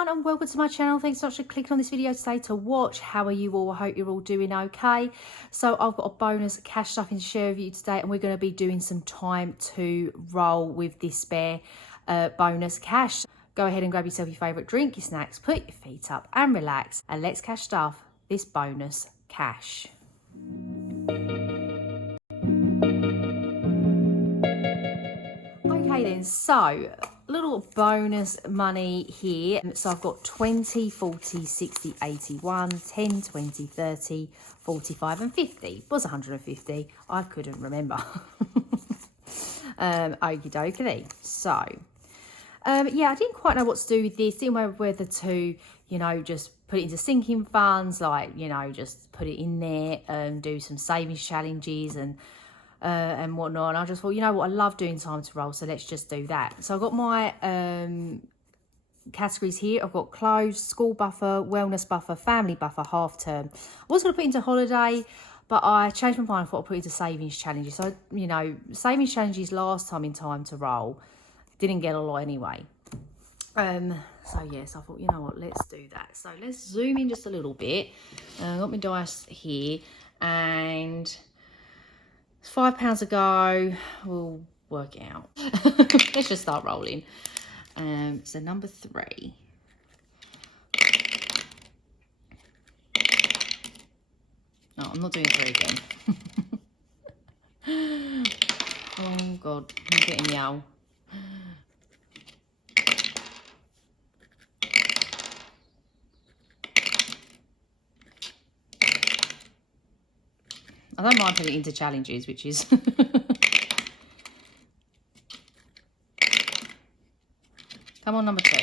everyone and welcome to my channel. Thanks so much for clicking on this video today to watch. How are you all? I hope you're all doing okay. So I've got a bonus cash stuffing to share with you today, and we're going to be doing some time to roll with this spare bonus cash. Go ahead and grab yourself your favourite drink, your snacks, put your feet up and relax, and let's cash stuff this bonus cash. Okay then, so little bonus money here. So I've got 20, 40, 60, 81, 10, 20, 30, 45 and 50. Was 150. I couldn't remember. Okie dokie. So, yeah, I didn't quite know what to do with this. Didn't know whether to, you know, just put it into sinking funds, like, you know, just put it in there and do some savings challenges and whatnot. And I just thought, you know what, I love doing time to roll, so let's just do that. So I've got my categories here. I've got clothes, school buffer, wellness buffer, family buffer, half term. I was going to put into holiday, but I changed my mind. I thought I'd put into savings challenges. So, you know, savings challenges last time in time to roll didn't get a lot anyway. So yes, I thought, you know what, let's do that. So let's zoom in just a little bit. I've got my dice here, and £5 ago, we'll work it out. Let's just start rolling. So number 3. No, I'm not doing 3 again. Oh God, I'm getting yell. I don't mind putting it into challenges, which is come on, number 2.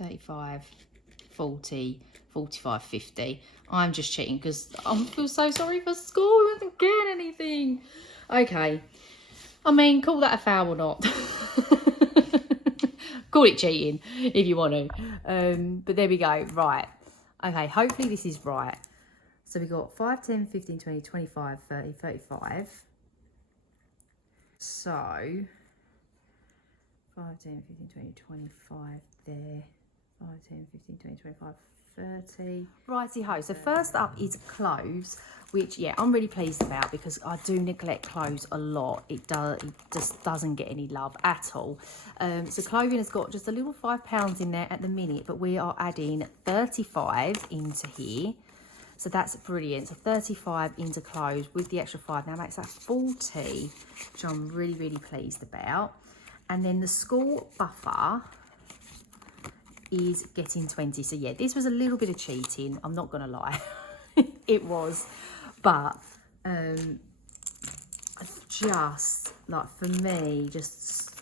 $35, $40, $45, $50. I'm just cheating because I feel so sorry for school. I wasn't getting anything. Okay. I mean, call that a foul or not. Call it cheating if you want to. But there we go. Right. Okay, hopefully this is right. So we got 5, 10, 15, 20, 25, 30, 35. So 5, 10, 15, 20, 25 there. 5, 10, 15, 20, 25, 30. Righty-ho. So first up is clothes, which, yeah, I'm really pleased about because I do neglect clothes a lot. It just doesn't get any love at all. So clothing has got just a little £5 in there at the minute, but we are adding 35 into here. So that's brilliant. So 35 into clothes with the extra 5 now makes that 40, which I'm really, really pleased about. And then the school buffer is getting 20. So yeah, this was a little bit of cheating, I'm not gonna lie. It was, but just like, for me, just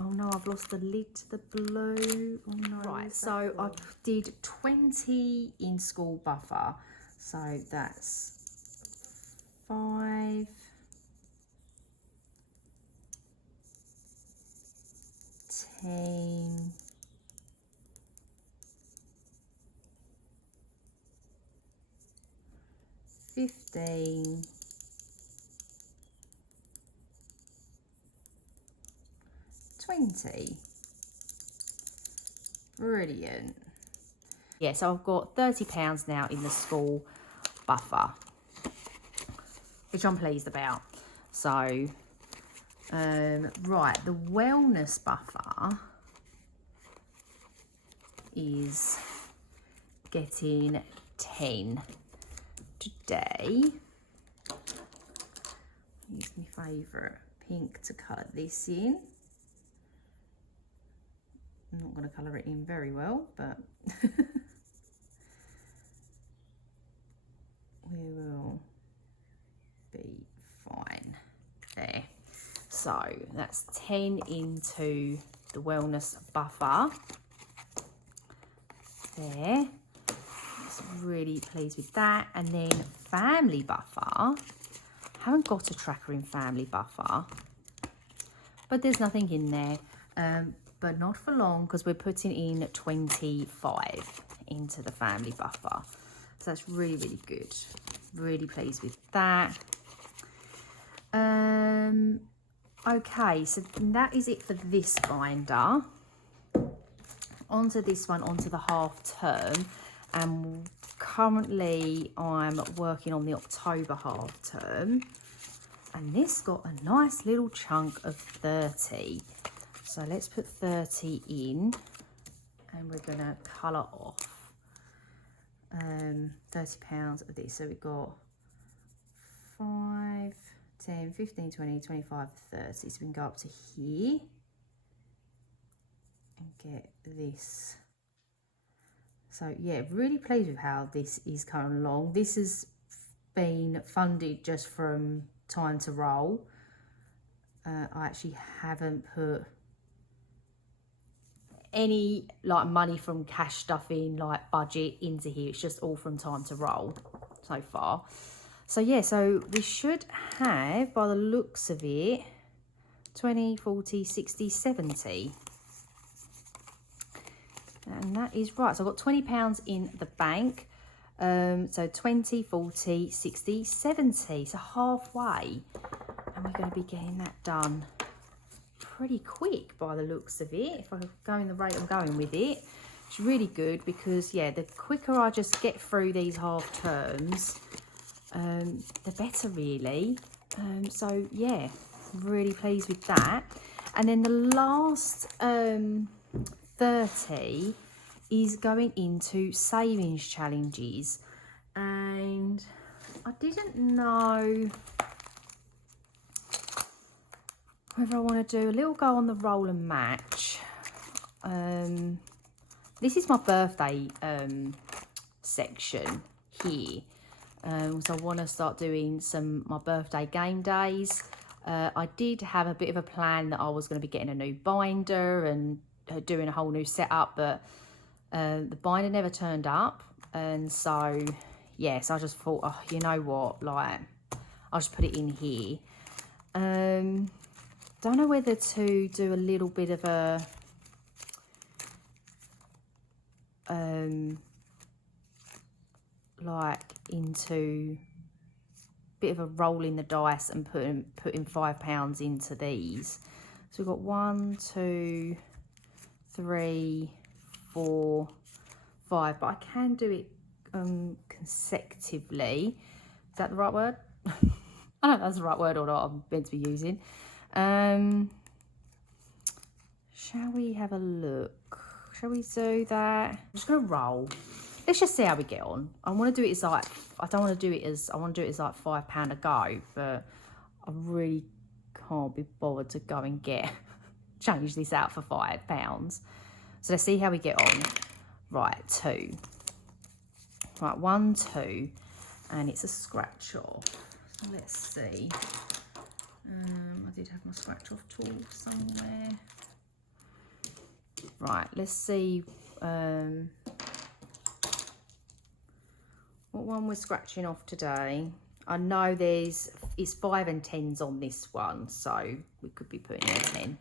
oh no, I've lost the lid to the blue. Oh no. Right, so I did 20 in school buffer, so that's 5, 10, 15, 20. Brilliant. Yeah, so I've got £30 now in the school buffer. which I'm pleased about. So, right, the wellness buffer is getting 10 today. Use my favourite pink to colour this in. I'm not going to colour it in very well, but we will be fine there. So that's 10 into the wellness buffer there. Just really pleased with that. And then family buffer. Haven't got a tracker in family buffer, but there's nothing in there. But not for long, because we're putting in 25 into the family buffer. So that's really, really good. Really pleased with that. Okay, so that is it for this binder. Onto this one, onto the half term. And currently I'm working on the October half term. And this got a nice little chunk of 30. So let's put 30 in, and we're going to colour off £30 of this. So we've got 5, 10, 15, 20, 25, 30. So we can go up to here and get this. So yeah, really pleased with how this is coming along. This has been funded just from time to roll. I actually haven't put any like money from cash stuff in, like budget into here. It's just all from time to roll so far. So yeah, so we should have, by the looks of it, 20, 40, 60, 70. And that is right. So I've got £20 in the bank. So 20, 40, 60, 70. So halfway. And we're going to be getting that done pretty quick by the looks of it. If I go in the rate I'm going with it, it's really good, because yeah, the quicker I just get through these half terms, the better really. So yeah, really pleased with that. And then the last 30 is going into savings challenges, and I didn't know whether I want to do a little go on the roll and match. This is my birthday section here. So I want to start doing my birthday game days. I did have a bit of a plan that I was going to be getting a new binder and doing a whole new setup, but the binder never turned up. And so, yes, I just thought, oh, you know what, like, I'll just put it in here. Don't know whether to do a little bit of a like into bit of a rolling the dice and putting £5 into these. So we've got 1, 2, 3, 4, 5, but I can do it consecutively. Is that the right word? I don't know if that's the right word or not I'm meant to be using. Shall we have a look? Shall we do that? I'm just gonna roll. Let's just see how we get on. I want to do it as like, I don't want to do it as, I want to do it as like £5 a go, but I really can't be bothered to go and change this out for £5. So let's see how we get on. Right, 2. Right, 1, 2, and it's a scratch off. So let's see. I did have my scratch off tool somewhere. Right, let's see what one we're scratching off today. I know it's 5 and 10s on this one, so we could be putting in a 10.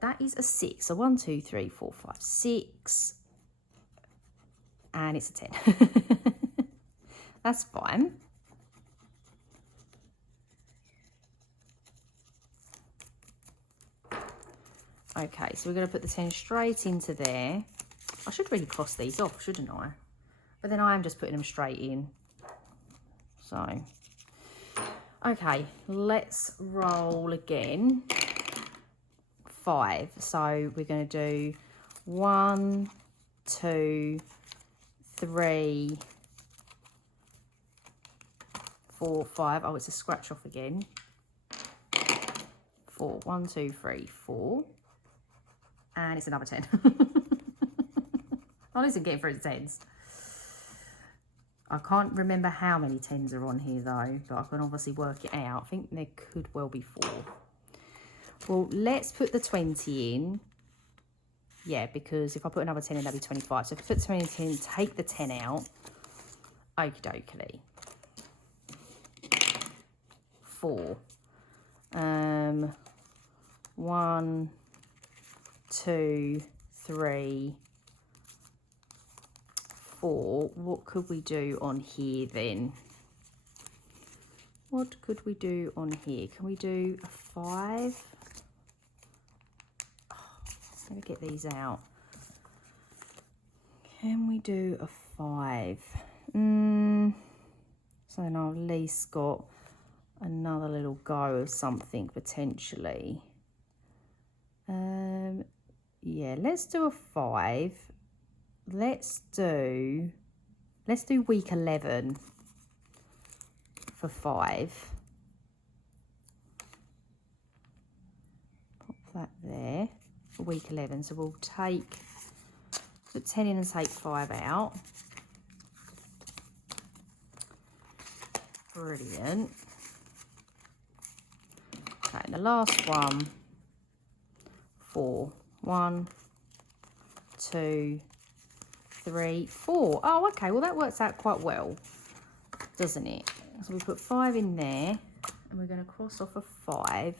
That is a 6. So 1, 2, 3, 4, 5, 6. And it's a 10. That's fine. Okay, so we're going to put the 10 straight into there. I should really cross these off, shouldn't I? But then I am just putting them straight in. So Okay, let's roll again. 5. So we're going to do 1, 2, 3, 4, 5. Oh, it's a scratch off again. 4. 1, 2, 3, 4. And it's another 10. At least I'm getting through the 10s. I can't remember how many 10s are on here though, but I can obviously work it out. I think there could well be 4. Well, let's put the 20 in. Yeah, because if I put another 10 in, that'd be 25. So if I put 20 in, take the 10 out. Okie dokie. 4. 1, 2, 3, 4. What could we do on here then? What could we do on here? Can we do a 5? Oh, let me get these out. Can we do a 5? So then I've at least got another little go of something potentially. Yeah, let's do a 5. Let's do week 11 for 5. Pop that there for week 11. So we'll put 10 in and take 5 out. Brilliant. Okay, and the last one, 4. 1, 2, 3, 4. Oh, okay. Well, that works out quite well, doesn't it? So we put 5 in there, and we're going to cross off a 5.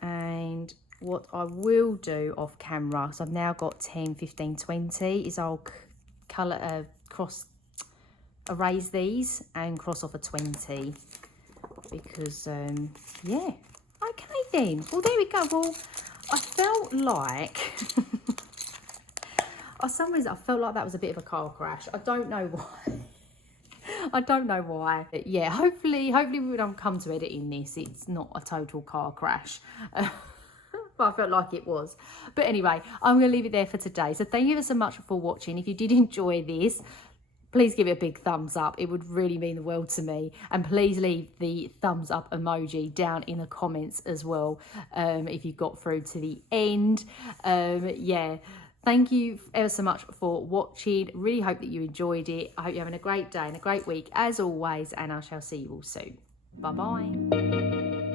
And what I will do off camera, because I've now got 10, 15, 20, is I'll erase these and cross off a 20. Because, yeah. Okay then. Well, there we go. Well, I felt like... For some reason, I felt like that was a bit of a car crash. I don't know why. I don't know why. But yeah, hopefully when I come to editing this, it's not a total car crash. But I felt like it was. But anyway, I'm going to leave it there for today. So thank you so much for watching. If you did enjoy this, please give it a big thumbs up. It would really mean the world to me. And please leave the thumbs up emoji down in the comments as well, if you got through to the end. Yeah. Thank you ever so much for watching. Really hope that you enjoyed it. I hope you're having a great day and a great week as always, and I shall see you all soon. Bye-bye.